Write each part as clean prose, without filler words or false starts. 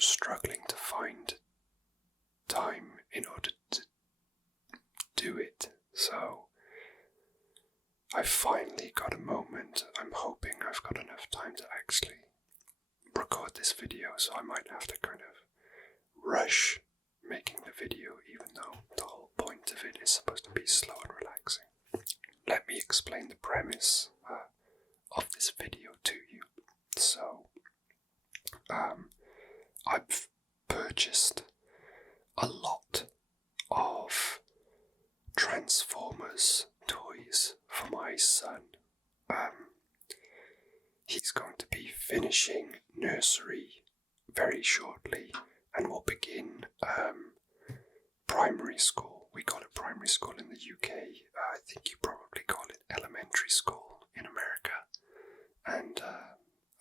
struggling to find time in order to do it, so I finally got a moment. I'm hoping I've got enough time to actually record this video, so I might have to kind of rush making the video, even though the whole point of it is supposed to be slow and relaxing. Let me explain the premise of this video to you. So, I've purchased a lot of Transformers toys for my son. He's going to be finishing nursery very shortly and will begin primary school. We call it primary school in the UK. I think you probably call it elementary school in America and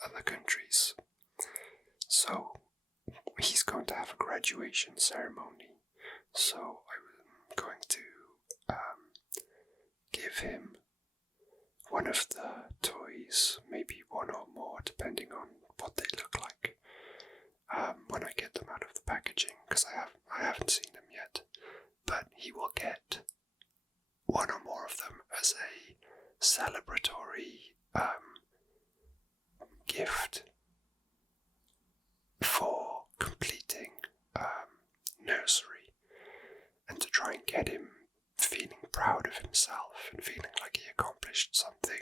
other countries. So he's going to have a graduation ceremony. So I'm going to give him one of the toys, maybe one or more, depending on what they look like, when I get them out of the packaging, because I haven't seen them yet. But he will get one or more of them as a celebratory gift for completing nursery, and to try and get him feeling proud of himself and feeling like he accomplished something,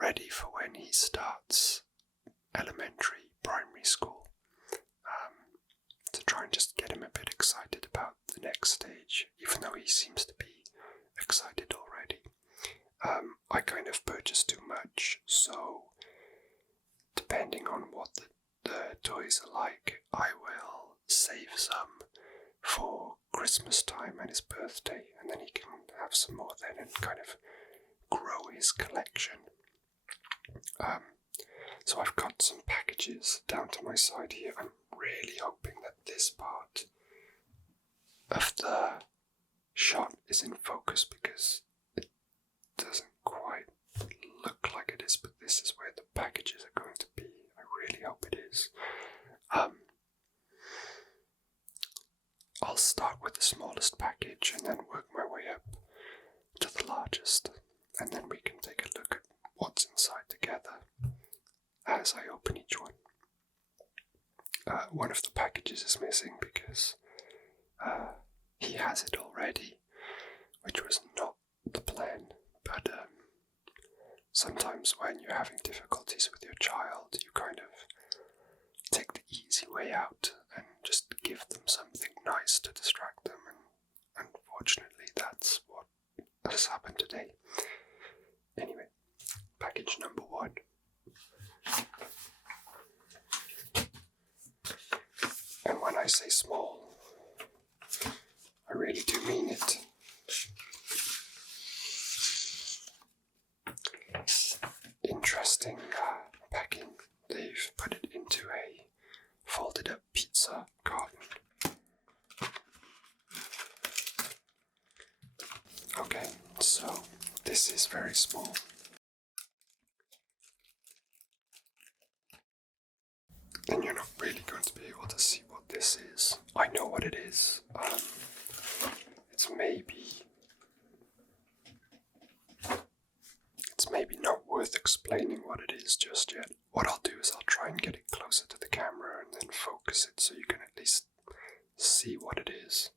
ready for when he starts elementary, primary school, to try and just get him a bit excited about the next stage, even though he seems to be excited already. I kind of purchased too much, so depending on what the toys are like, I will save some for Christmas time and his birthday, and then he can have some more then and kind of grow his collection. So I've got some packages down to my side here. I'm really hoping that this part of the shot is in focus, because it doesn't quite look like it is, but this is where the packages are going to be. I really hope it is. I'll start with the smallest package and then work my way up to the largest, and then we can take a look at what's inside together as I open each one. One of the packages is missing because he has it already, which was not the plan, but sometimes when you're having difficulties with your child, you kind of take the easy way out and just give them something nice to distract them, and unfortunately that's what has happened today. Anyway, package number 1. And when I say small, I really do mean it. Interesting packing. They've put it into a folded up pizza carton. Okay, so this is very small. And you're not really going to be able to see what this is. I know what it is. It's maybe not worth explaining what it is just yet. What I'll do is I'll try and get it closer to the camera and then focus it so you can at least see what it is.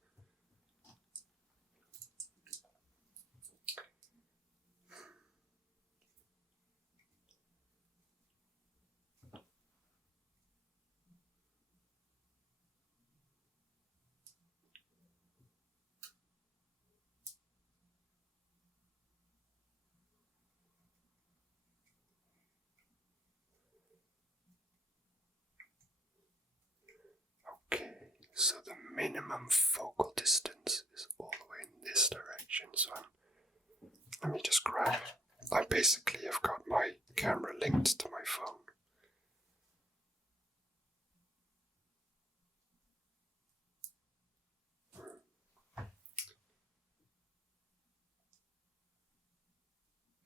So the minimum focal distance is all the way in this direction, so let me just grab. I basically have got my camera linked to my phone.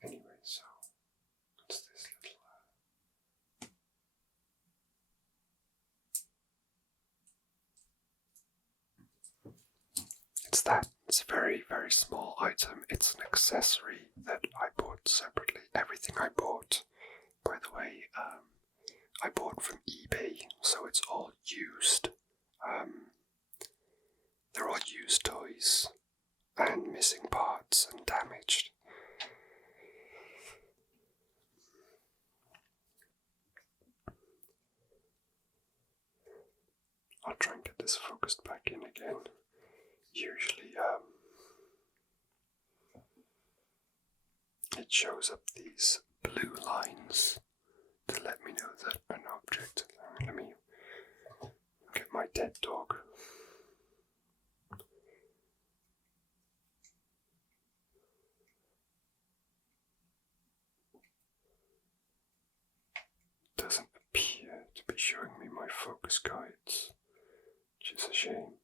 Anyway, so it's this little that. It's a very, very small item. It's an accessory that I bought separately. Everything I bought, by the way, I bought from eBay, so it's all used. They're all used toys and missing parts and damaged. I'll try and get this focused back in again. Usually, it shows up these blue lines to let me know that an object. Let me get my dead dog. Doesn't appear to be showing me my focus guides, which is a shame.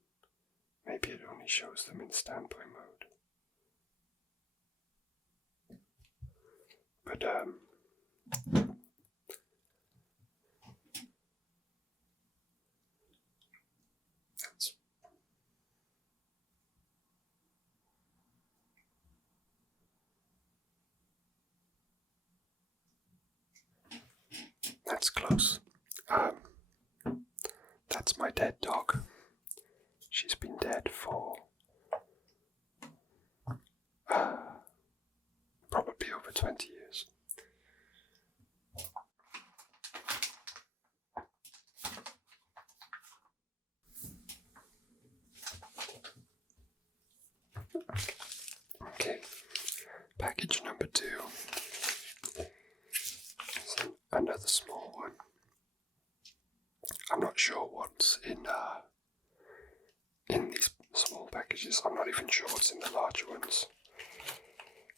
Maybe it only shows them in standby mode. But that's close. That's my dead dog. She's been dead for probably over 20 years. Okay, package number 2. Another small one. I'm not sure what's in these small packages. I'm not even sure what's in the larger ones.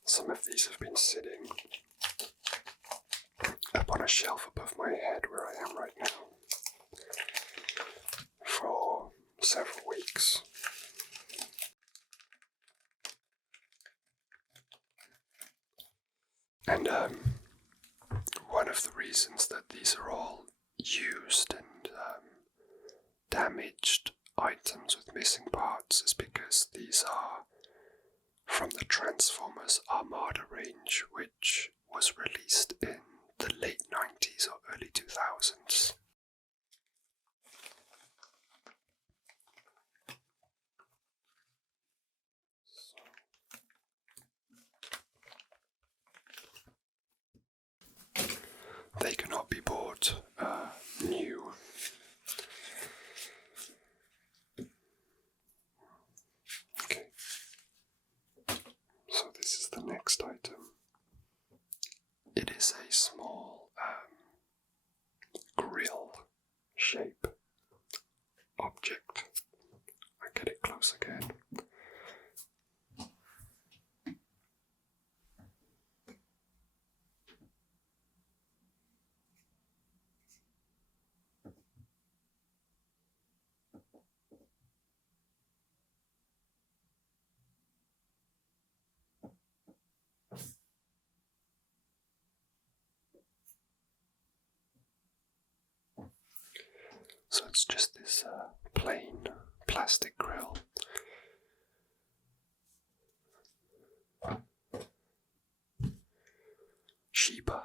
Some of these have been sitting up on a shelf above my head where I am right now for several weeks. And one of the reasons that these are all used and damaged items with missing parts is because these are from the Transformers Armada range, which was released in the late 90s or early 2000s. They cannot be bought new. Okay, so this is the next item. It is a small grill shape object. I get it close again. So it's just this plain plastic grill. Sheba.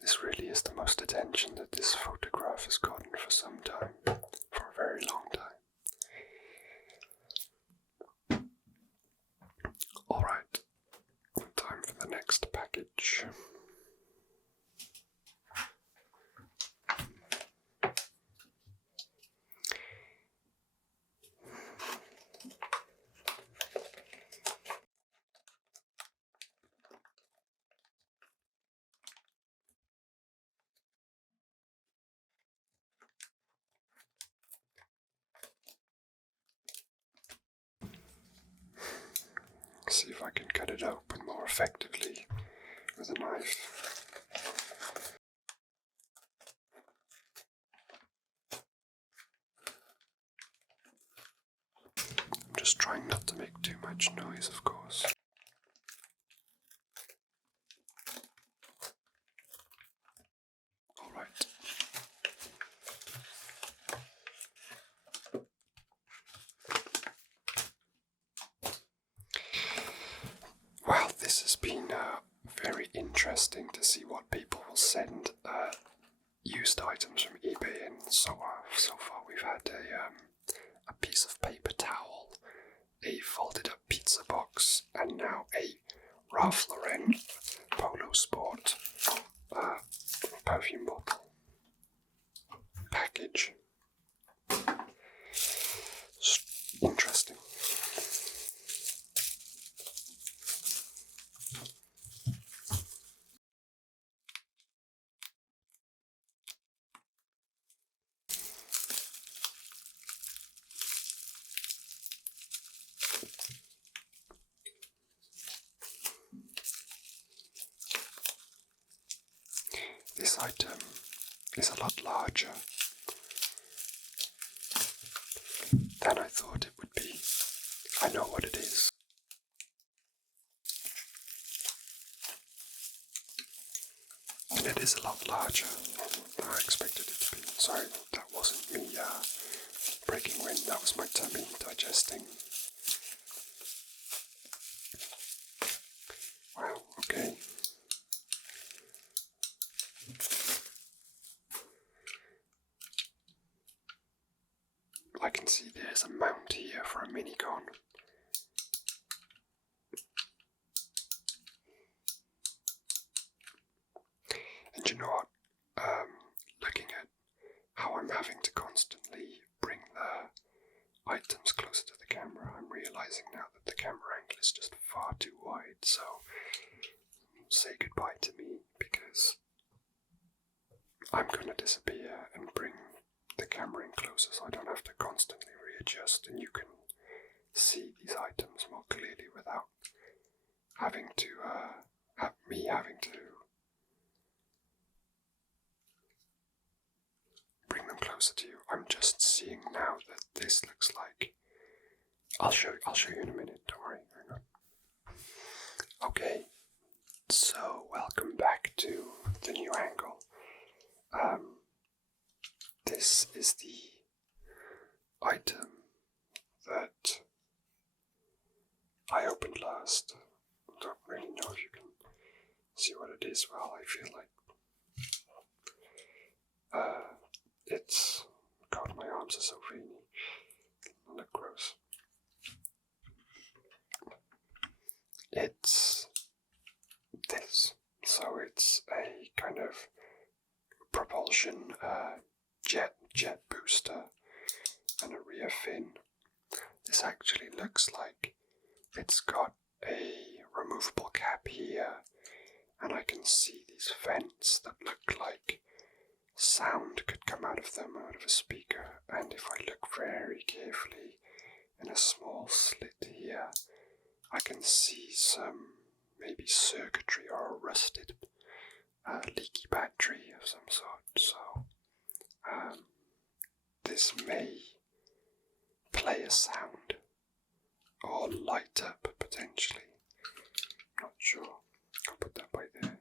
This really is the most attention that this photograph has gotten for some time, for a very long time. Alright, time for the next package. See if I can cut it open more effectively with a knife. much noise, of course. Alright. Well, this has been very interesting to see what people will send used items from eBay, and so far we've had a piece of paper towel, a folded up pizza box, and now a Ralph Lauren Polo Sport perfume bottle package. Interesting. This item is a lot larger than I thought it would be. I know what it is. And it is a lot larger than I expected it to be. Sorry, that wasn't me breaking wind, that was my tummy digesting. Wow, okay. I can see there's a mount here for a minigun. And you know what? Looking at how I'm having to constantly bring the items closer to the camera, I'm realizing now that the camera angle is just far too wide, so say goodbye to me, because I'm gonna disappear and bring the camera in closer so I don't have to constantly readjust, and you can see these items more clearly without having to having to bring them closer to you. I'm just seeing now that this looks like. I'll show you in a minute. Don't worry. Hang on. Okay. So welcome back to the new angle. This is the item that I opened last. Don't really know if you can see what it is. Well, I feel like it's. God, my arms are so veiny. They look gross. It's this. So it's a kind of propulsion jet booster and a rear fin. This actually looks like it's got a removable cap here, and I can see these vents that look like sound could come out of them, out of a speaker, and if I look very carefully in a small slit here, I can see some maybe circuitry or a rusted leaky battery of some sort, so this may play a sound or light up potentially. I'm not sure. I'll put that by there.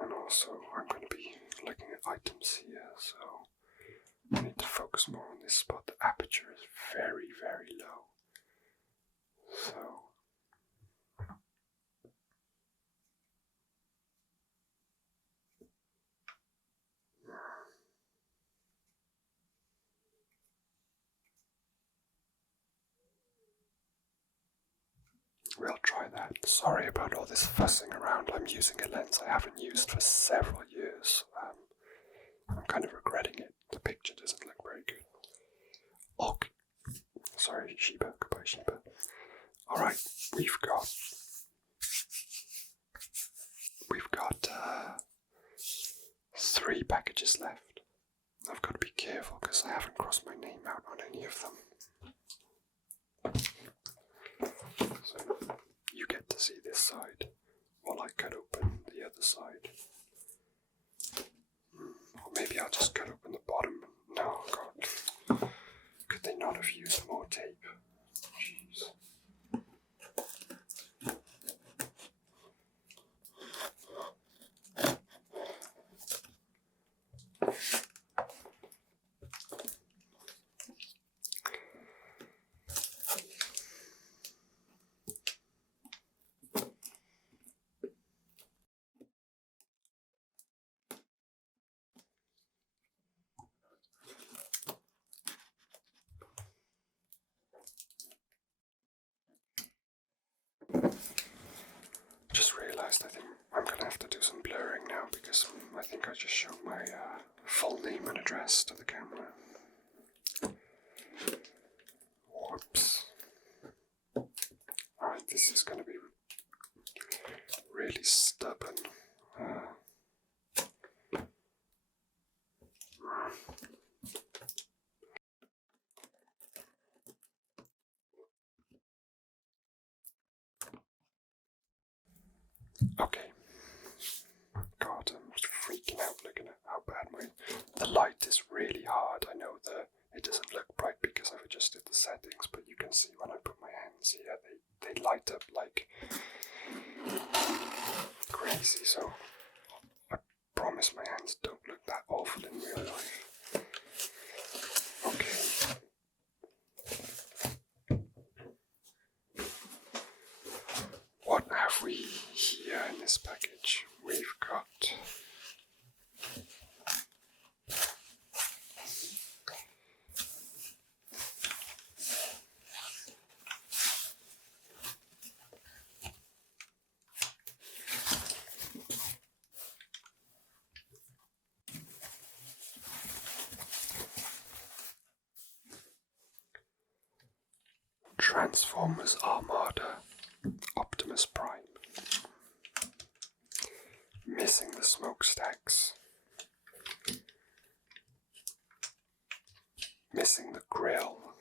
And also I'm going to be looking at items here, so I need to focus more on this spot. The aperture is very, very low. So we'll try that. Sorry about all this fussing around. I'm using a lens I haven't used for several years. I'm kind of regretting it. The picture doesn't look very good. Okay. Sorry, Sheba. Goodbye, Sheba. Alright, we've got 3 packages left. I've got to be careful because I haven't crossed my name out on any of them. So you get to see this side while I cut open the other side. Or maybe I'll just cut open the bottom. No, God. Could they not have realised I think I'm going to have to do some blurring now because I think I just showed my full name and address to the camera. Whoops. Alright, this is going to be really stubborn. Okay. God, I'm freaking out looking at how bad the light is really hard. I know it doesn't look bright because I've adjusted the settings, but you can see when I put my hands here, they light up like crazy, so I promise my hands don't look that awful in real life. Okay. What have we here in this package? We've got Transformers Armada, Optimus Prime. Missing the smokestacks. Missing the grill.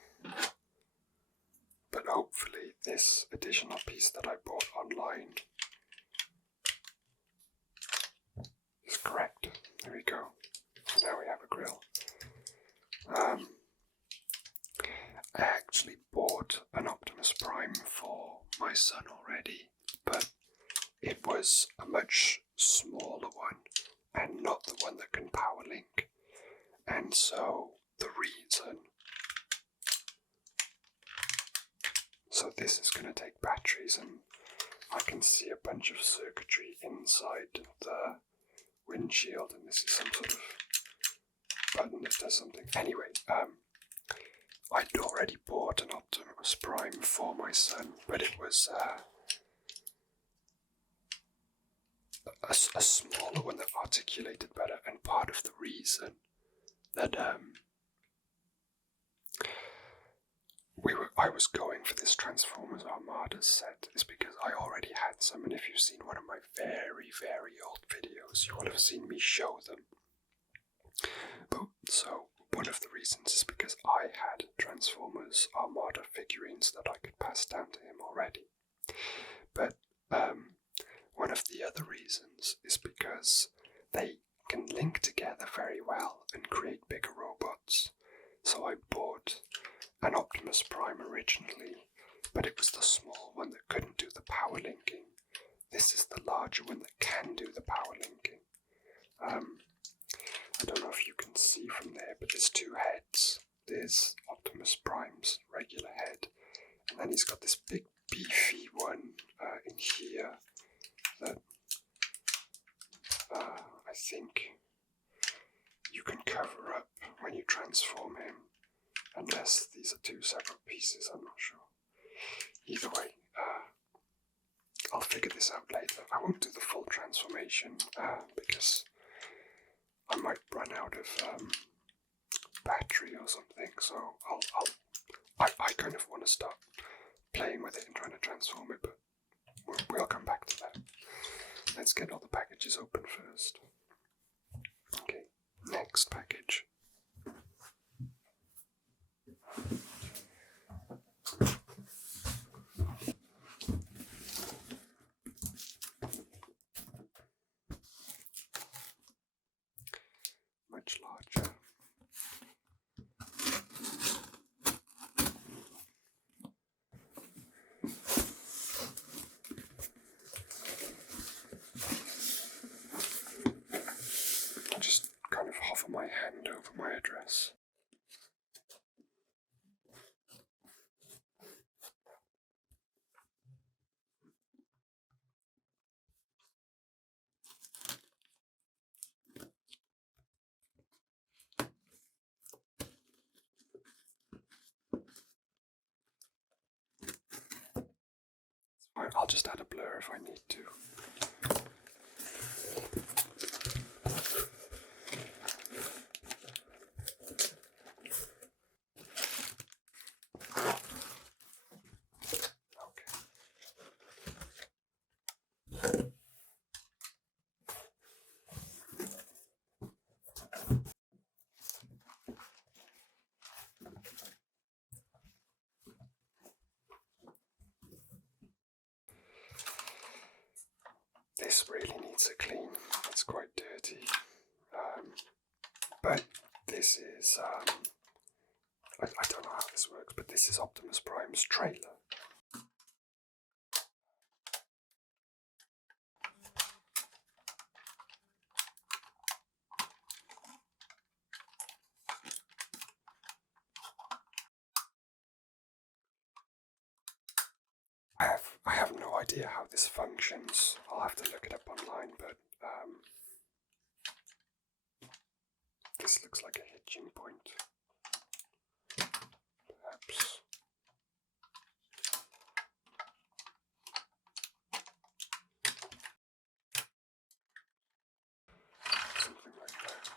But hopefully this additional piece that I bought online is correct. There we go. So now we have a grill. I actually bought an Optimus Prime for my son already, but it was a much smaller one and not the one that can power link. And so this is going to take batteries, and I can see a bunch of circuitry inside the windshield, and this is some sort of button that does something. Anyway, I'd already bought an Optimus Prime for my son, but it was a smaller one that articulated better, and part of the reason that I was going for this Transformers Armada set is because I already had some, and if you've seen one of my very, very old videos, you will have seen me show them. So one of the reasons is because I had Transformers Armada figurines that I could pass down to him already. But one of the other reasons is because they can link together very well and create bigger robots. So I bought an Optimus Prime originally, but it was the small one that couldn't do the power linking. This is the larger one that can do the power linking. I don't know if you can see from there, but there's two heads. There's Optimus Prime's regular head, and then he's got this big beefy one in here that I think you can cover up when you transform him, unless these are two separate pieces, I'm not sure. Either way, I'll figure this out later. I won't do the full transformation because I might run out of battery or something, so I kind of want to start playing with it and trying to transform it, but we'll come back to that. Let's get all the packages open first. Okay, next package. Much larger. I just kind of hover my hand over my address. I'll just add a blur if I need to. this really needs a clean. It's quite dirty. But this is, I don't know how this works, but this is Optimus Prime's trailer. I have no idea how this functions. I'll have to look it up online, but this looks like a hitching point. Perhaps. Something like that.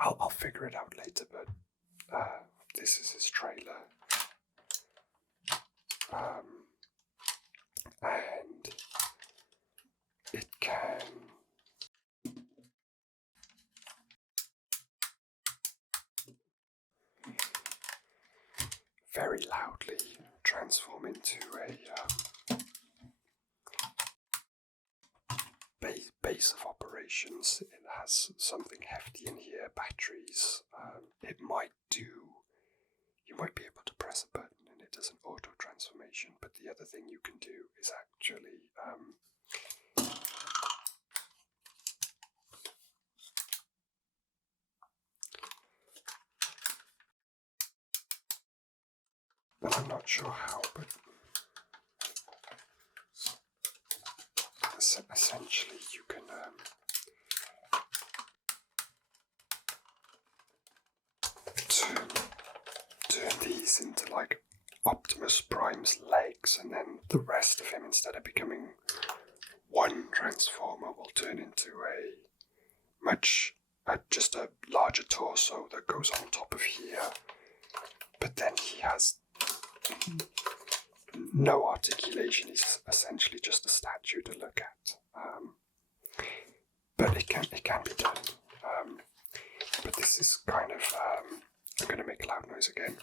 I'll figure it out later, but this is his trailer. And it can very loudly transform into a base of operations. It has something hefty in here, batteries. It might do, you might be able to press a button and it does an auto transformation, but the other thing you can do is actually and I'm not sure how, but essentially you can turn these into like Optimus Prime's legs, and then the rest of him, instead of becoming one transformer, will turn into just a larger torso that goes on top of here. But then he has no articulation. He's essentially just a statue to look at. But it can be done. But this is kind of I'm going to make a loud noise again.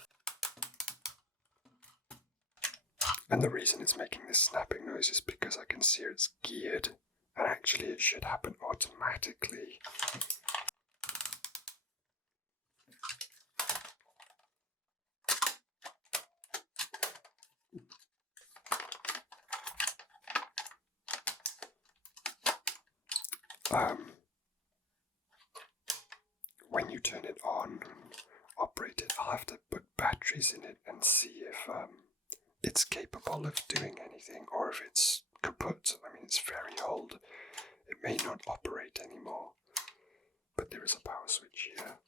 And the reason it's making this snapping noise is because I can see it's geared, and actually it should happen automatically. When you turn it on and operate it, I'll have to put batteries in it and see if it's capable of doing anything, or if it's kaput. I mean, it's very old. It may not operate anymore, but there is a power switch here.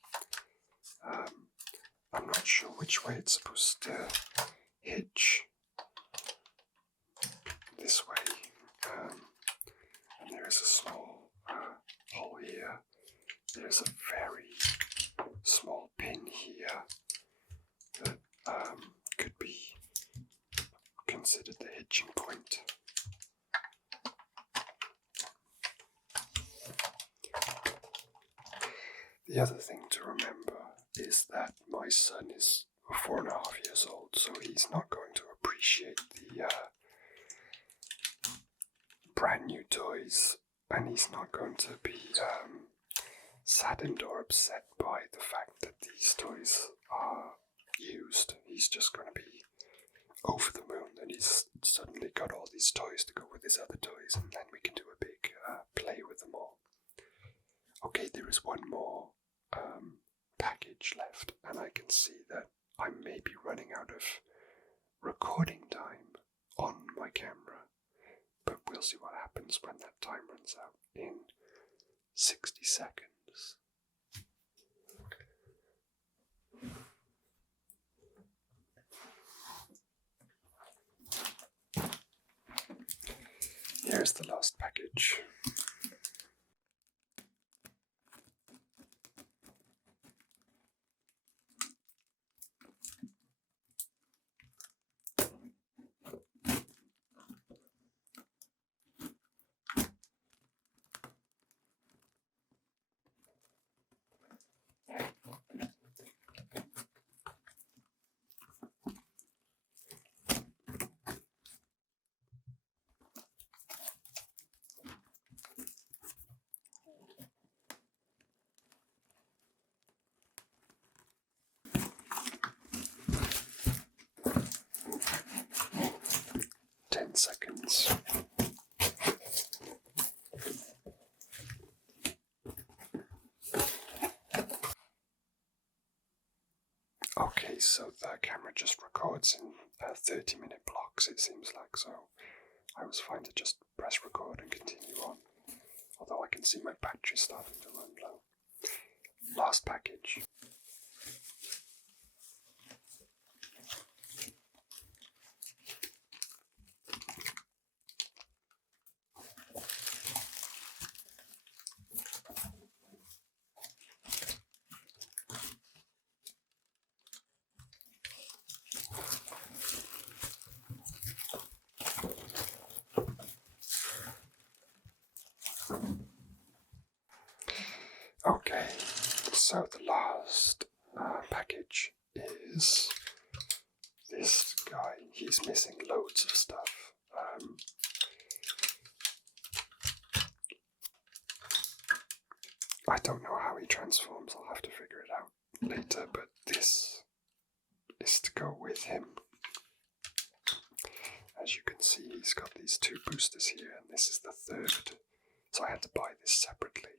I'm not sure which way it's supposed to hitch. This way. And there is a small hole here. There's a very small pin here that could be considered the hitching point. The other thing to remember is that my son is 4.5 years old, so he's not going to appreciate the brand new toys, and he's not going to be saddened or upset by the fact that these toys are used. He's just going to be over the moon that he's suddenly got all these toys to go with his other toys, and then we can do a big play with them all. Okay, there is one more package left, and I can see that I may be running out of recording time on my camera, but we'll see what happens when that time runs out in 60 seconds. Here's the last package. so the camera just records in 30-minute blocks, it seems like, so I was fine to just press record and continue on. Although I can see my battery starting to run low. Last package. Okay, so the last package is this guy. He's missing loads of stuff. I don't know how he transforms, I'll have to figure it out later, but this is to go with him. As you can see, he's got these two boosters here, and this is the third, so I had to buy this separately.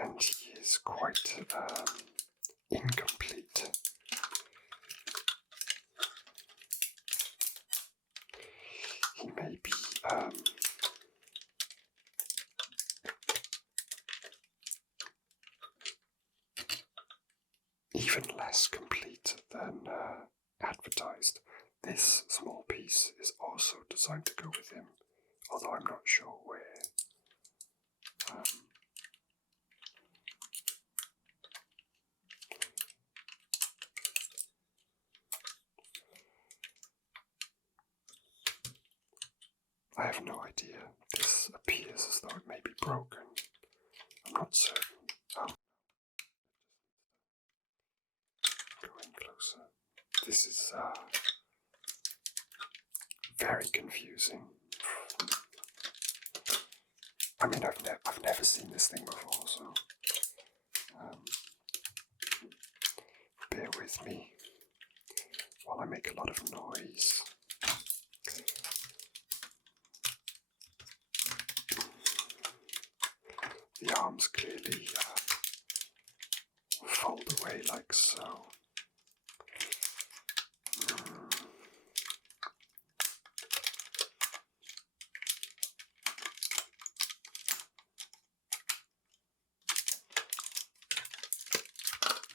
And he is quite incomplete. He may be even less complete than advertised. This small piece is also designed to go with him, although I'm not sure where. I have no idea. This appears as though it may be broken. I'm not certain. Going closer. This is very confusing. I mean, I've never seen this thing before, so bear with me while I make a lot of noise. The arms clearly fold away like so.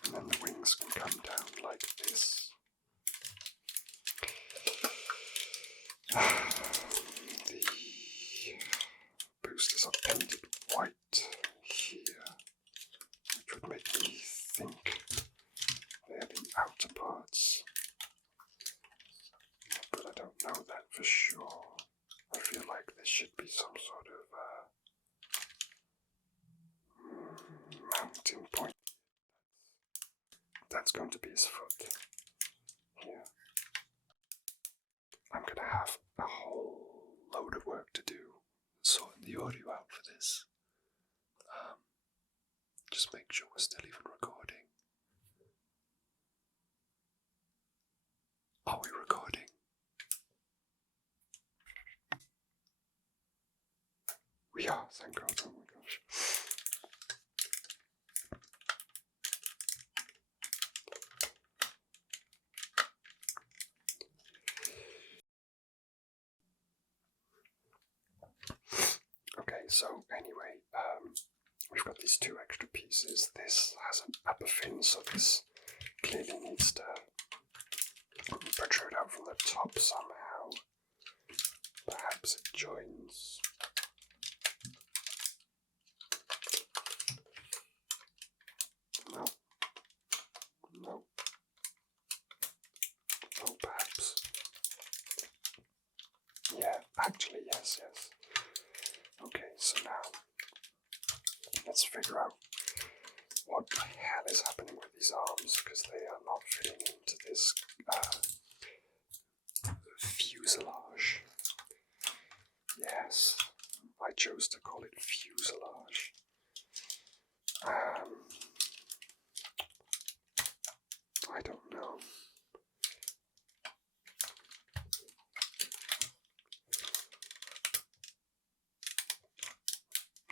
And then the wings can come down like this. The boosters are painted white here, which would make me think they're the outer parts, but I don't know that for sure. I feel like there should be some sort of mounting point. That's going to be his foot here. I'm going to have a whole load of work to do sorting the audio out for this. Just make sure we're still even recording. Are we recording? We are, thank God. Oh my gosh. Okay, so anyway, we've got these two extra pieces. This has an upper fin, so this clearly needs to protrude out from the top somehow. Perhaps it joins. No. No. Oh, perhaps. Yeah, actually, yes. Okay, so now let's figure out what the hell is happening with these arms, because they are not fitting into this fuselage. Yes, I chose to call it fuselage. I don't know.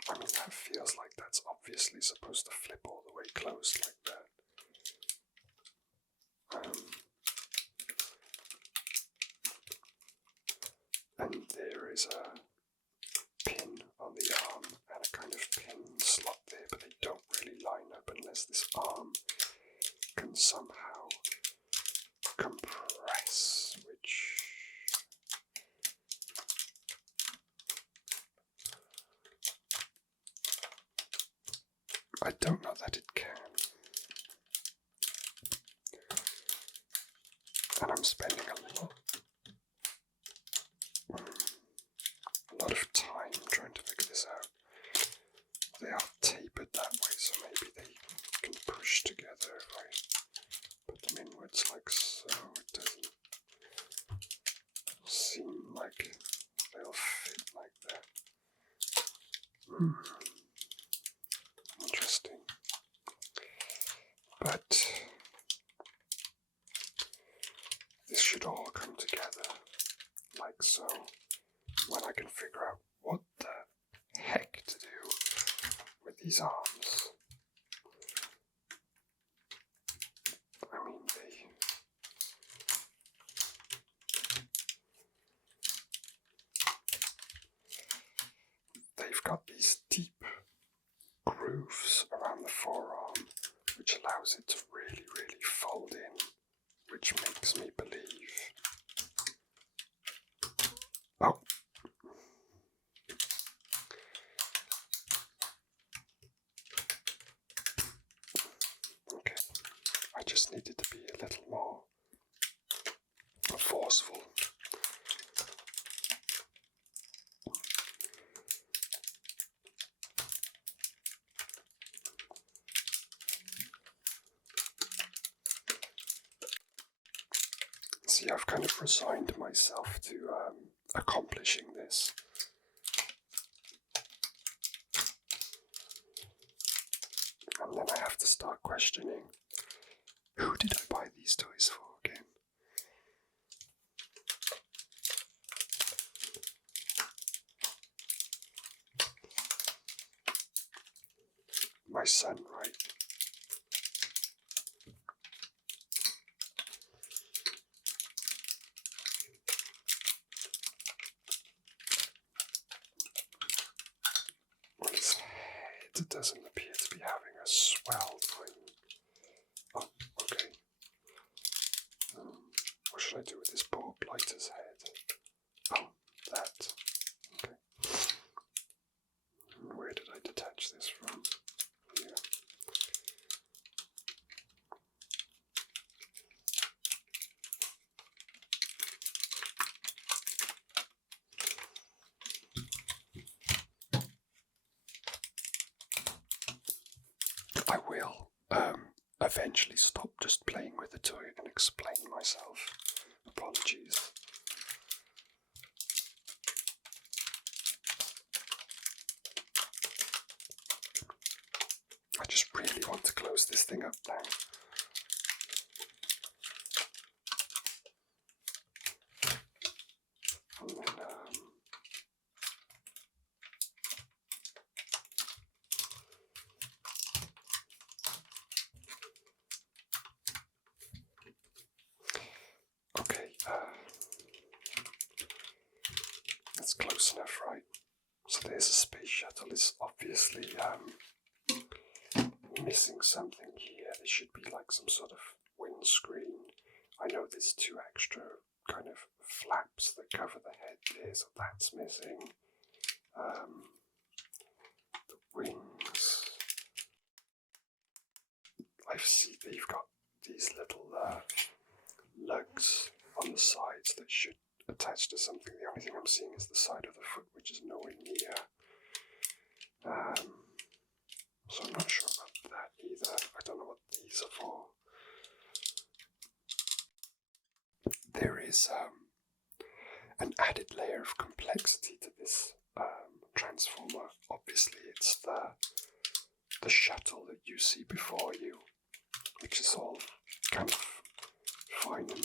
I mean, that feels like that's obviously unless this arm can somehow compress, which I don't know that it can. And I'm spending a lot of time trying to figure this out. They are tapered that way, so maybe they can push together if I put them inwards like so. It doesn't seem like they'll fit like that. Interesting. But this should all come together like so when I can figure out what the heck to do with these arms. I mean, they've got these deep grooves around the forearm, which allows it to really, really fold in, which makes me believe. Oh. Okay. I just needed to be a little more forceful. See, I've kind of resigned myself to accomplishing this. And then I have to start questioning, who did I buy these toys for again? My son, right? Well, his head doesn't appear to be having a swell twin. Oh, okay. What should I do with this poor blighter's head? Oh, that. Okay. Where did I detach this from? Here. I will eventually stop just playing with the toy and explain myself. Apologies. I just really want to close this thing up now. And then, okay, that's close enough, right? So there's a space shuttle. It's obviously missing something here. There should be like some sort of windscreen. I know there's two extra kind of flaps that cover the head there, so that's missing. The wings. I see they've got these little lugs on the sides that should attach to something. The only thing I'm seeing is the side of the foot, which is nowhere near. So I'm not sure about that either. I don't know what these are for. There is an added layer of complexity to this transformer. Obviously, it's the shuttle that you see before you, which is all kind of fine and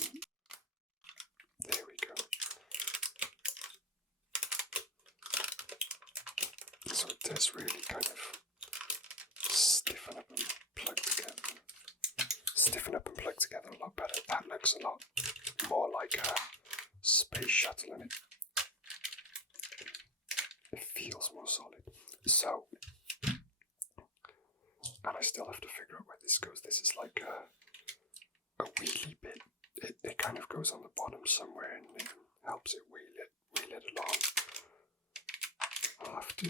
there we go. So it does really kind of stiffen up and plug together a lot better. That looks a lot more like a space shuttle, and it feels more solid. So And I still have to figure out where this goes. This is like a wheelie bit. It kind of goes on the bottom somewhere and it helps it wheel it along. I'll have to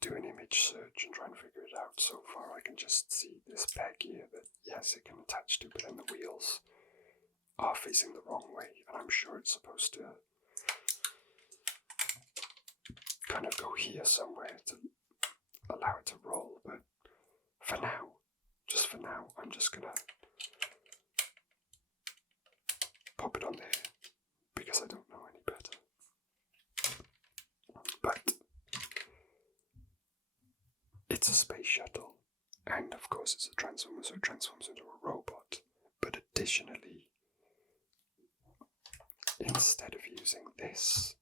do an image search and try and figure it out. So far I can just see this peg here that, yes, it can attach to, but then the wheels are facing the wrong way, and I'm sure it's supposed to kind of go here somewhere to allow it to roll, but for now, I'm just gonna pop it on there because I don't know any better. But it's a space shuttle, and of course it's a transformer, so it transforms into a robot. But additionally, instead of using this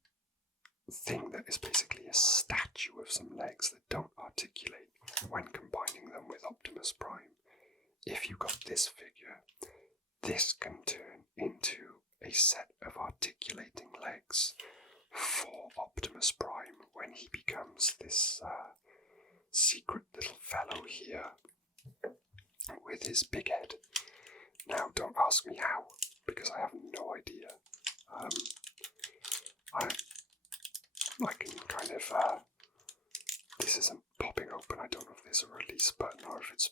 thing that is basically a statue of some legs that don't articulate, when combining them with Optimus Prime, if you got this figure, this can turn into a set of articulating legs for Optimus Prime when he becomes this secret little fellow here with his big head. Now, don't ask me how, because I have no idea. I can kind of, this isn't popping open. I don't know if there's a release button or if it's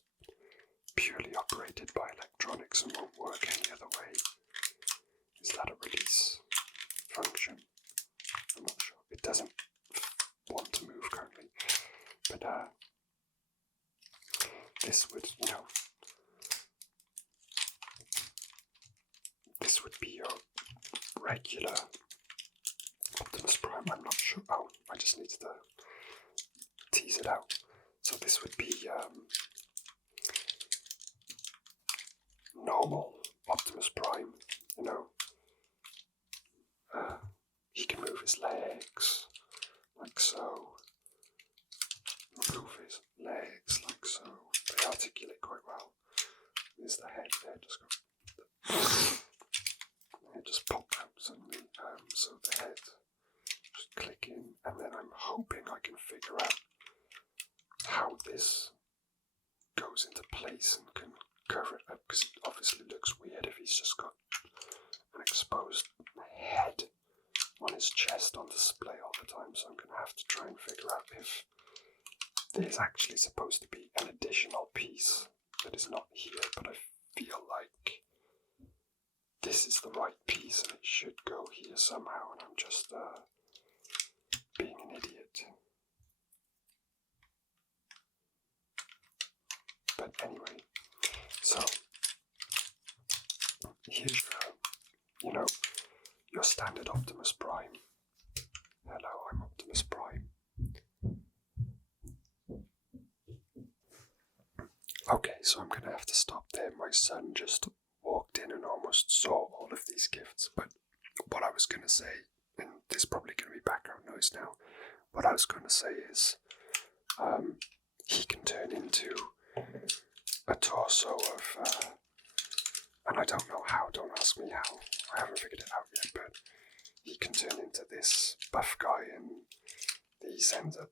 purely operated by electronics and won't work any other way. Is that a release function? I'm not sure. It doesn't want to move currently. But, this would, this would be your regular Optimus Prime. I'm not sure. Oh, I just needed to tease it out. So this would be normal Optimus Prime. He can move his legs like so. Move his legs like so. They articulate quite well. There's the head there. Just go. It just popped out suddenly. So the head. Just click in, and then I'm hoping I can figure out how this goes into place and can cover it up, because it obviously looks weird if he's just got an exposed head on his chest on display all the time. So I'm going to have to try and figure out if there's actually supposed to be an additional piece that is not here, but I feel like this is the right piece and it should go here somehow, and I'm just being an idiot. But anyway, so here's your standard Optimus Prime. Hello, I'm Optimus Prime. Okay, so I'm gonna have to stop there. My son just walked in and almost saw all of these gifts, but what I was gonna say, and there's probably gonna be background noise now, what I was gonna say is he can turn into a torso of, and I don't know how, don't ask me how, I haven't figured it out yet, but he can turn into this buff guy, and these end up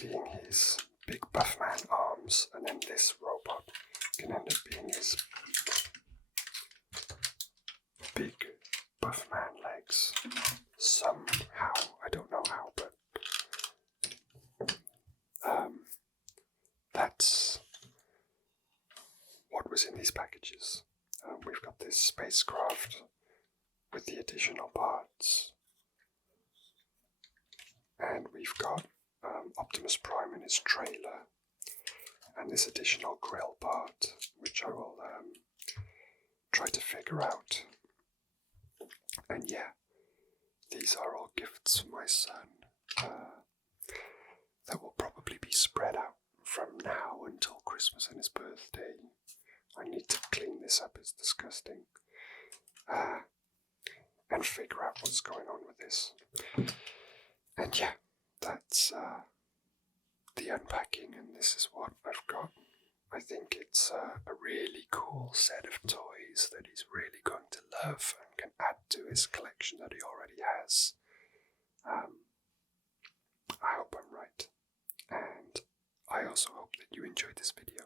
being his big buff man arms, and then this robot can end up being his big buff man legs. Somehow, I don't know how, but that's what was in these packages. We've got this spacecraft with the additional parts, and we've got Optimus Prime in his trailer, and this additional grill part, which I will try to figure out. And yeah, these are all gifts for my son that will probably be spread out from now until Christmas and his birthday. I need to clean this up, it's disgusting, and figure out what's going on with this. And yeah, that's the unpacking, and this is what I've got. I think it's a really cool set of toys that he's really going to love and can add to his collection that he already has. I hope I'm right. I also hope that you enjoyed this video.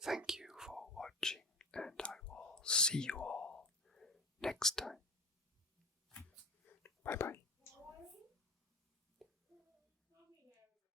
Thank you for watching, and I will see you all next time. Bye bye.